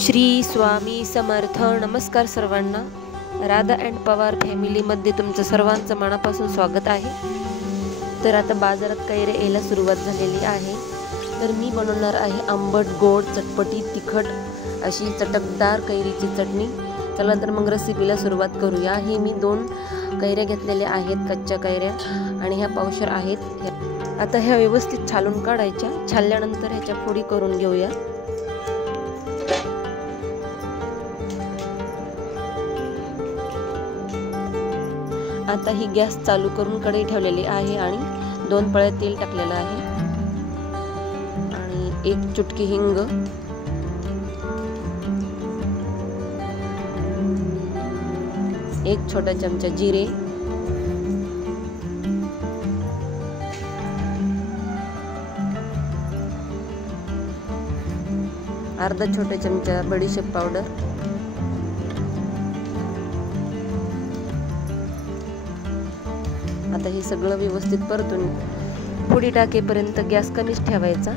श्री स्वामी समर्थ. नमस्कार सर्वांना. राधा अँड पवार फॅमिलीमध्ये तुमचं सर्वांचं मनापासून स्वागत आहे. तर आता बाजारात कैऱ्या यायला सुरुवात झालेली आहे. तर मी बनवणार आहे आंबट गोड चटपटी तिखट अशी चटकदार कैरीची चटणी. चला तर मग रेसिपीला सुरुवात करूया. ही मी 2 कैऱ्या घेतलेल्या आहेत, कच्च्या कैऱ्या, आणि ह्या पावशर आहेत. आता ह्या व्यवस्थित छालून काढायच्या. छालल्यानंतर ह्याच्या फोडी करून घेऊया. आता ही गॅस चालू करून कढई ठेवलेली आहे आणि 2 पळ्या तेल टाकलेलं आहे आणि 1 चुटकी हिंग, 1 छोटा चमचा जिरे, अर्धा छोटा चमचा बडीशेप पावडर, आता हे सगळं व्यवस्थित परतून फोडी टाकेपर्यंत गॅस कमीच ठेवायचा.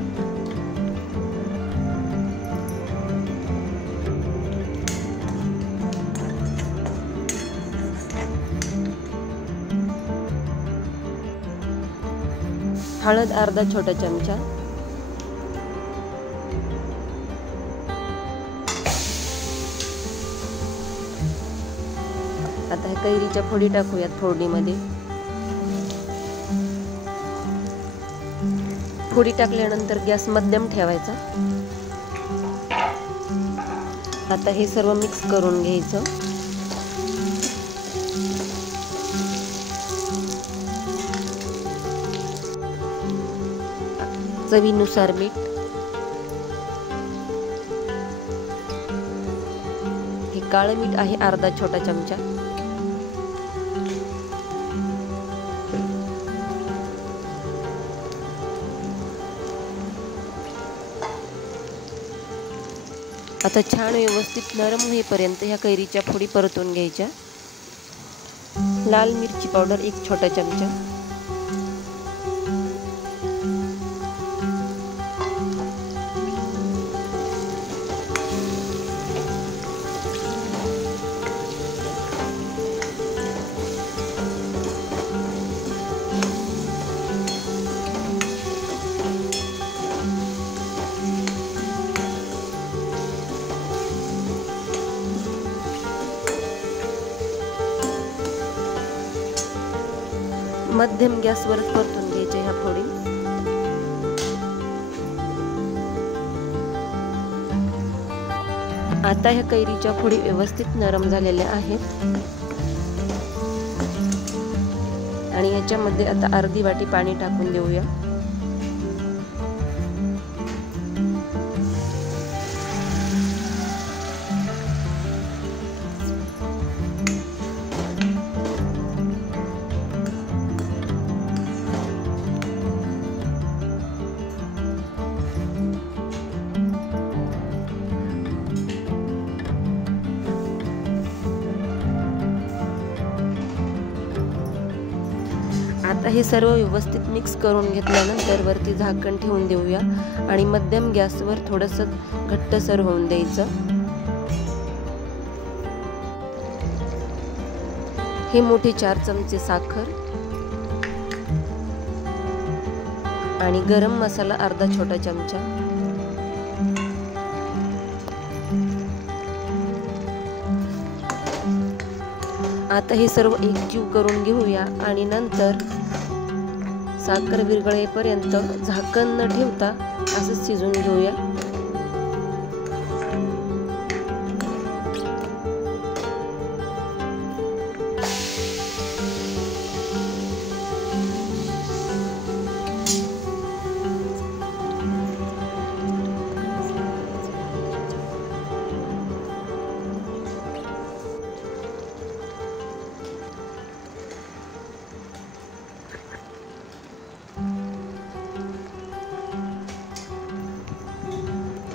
हळद अर्धा छोटा चमचा, आता ह्या कैरीच्या फोडी टाकूयात फोडणीमध्ये. फोडी टाकल्यानंतर गॅस मध्यम ठेवायचा. आता हे सर्व मिक्स करून घ्यायचं. चवीनुसार मीठ, हे काळं मीठ आहे अर्धा छोटा चमचा, आता छान व्यवस्थित नरम होईपर्यंत ह्या कैरीच्या फोडी परतून घ्यायच्या. लाल मिरची पावडर 1 छोटा चमचा, मध्यम गॅसवरच परतून घ्यायचे ह्या फोडी. आता ह्या कैरीच्या फोडी व्यवस्थित नरम झालेल्या आहेत आणि याच्यामध्ये आता अर्धी वाटी पाणी टाकून देऊया. आता हे सर्व व्यवस्थित मिक्स करून घेतल्यानंतर वरती झाकण ठेवून देऊया आणि मध्यम गॅसवर थोडंसं घट्टसर होऊन द्यायचं. हे मोठे 4 चमचे साखर आणि गरम मसाला अर्धा छोटा चमचा, आता हे सर्व एकजीव करून घेऊया आणि नंतर साखर विरघळेपर्यंत झाकण न ठेवता असं शिजवून घेऊया.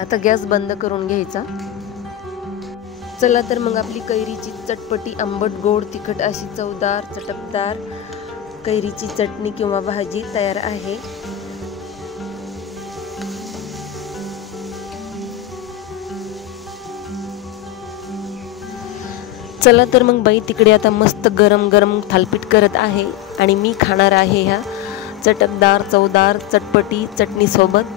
आता गॅस बंद करून घ्यायचा. चला तर मग आपली कैरीची चटपटी आंबट गोड तिखट अशी चवदार चटकदार कैरीची चटणी किंवा भाजी तयार आहे. चला तर मग बाई तिकडे आता मस्त गरम गरम थालपीठ करत आहे आणि मी खाणार आहे ह्या चटकदार चवदार चटपटी चटणी सोबत।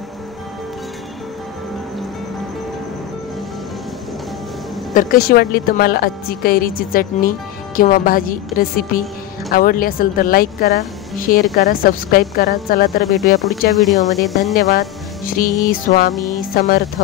तर कशी वाटली तुम्हाला आजची कैरीची चटणी किंवा भाजी रेसिपी? आवडली असेल तर लाईक करा, शेअर करा, सबस्क्राईब करा। चला तर भेटूया पुढच्या व्हिडिओमध्ये। धन्यवाद। श्री स्वामी समर्थ।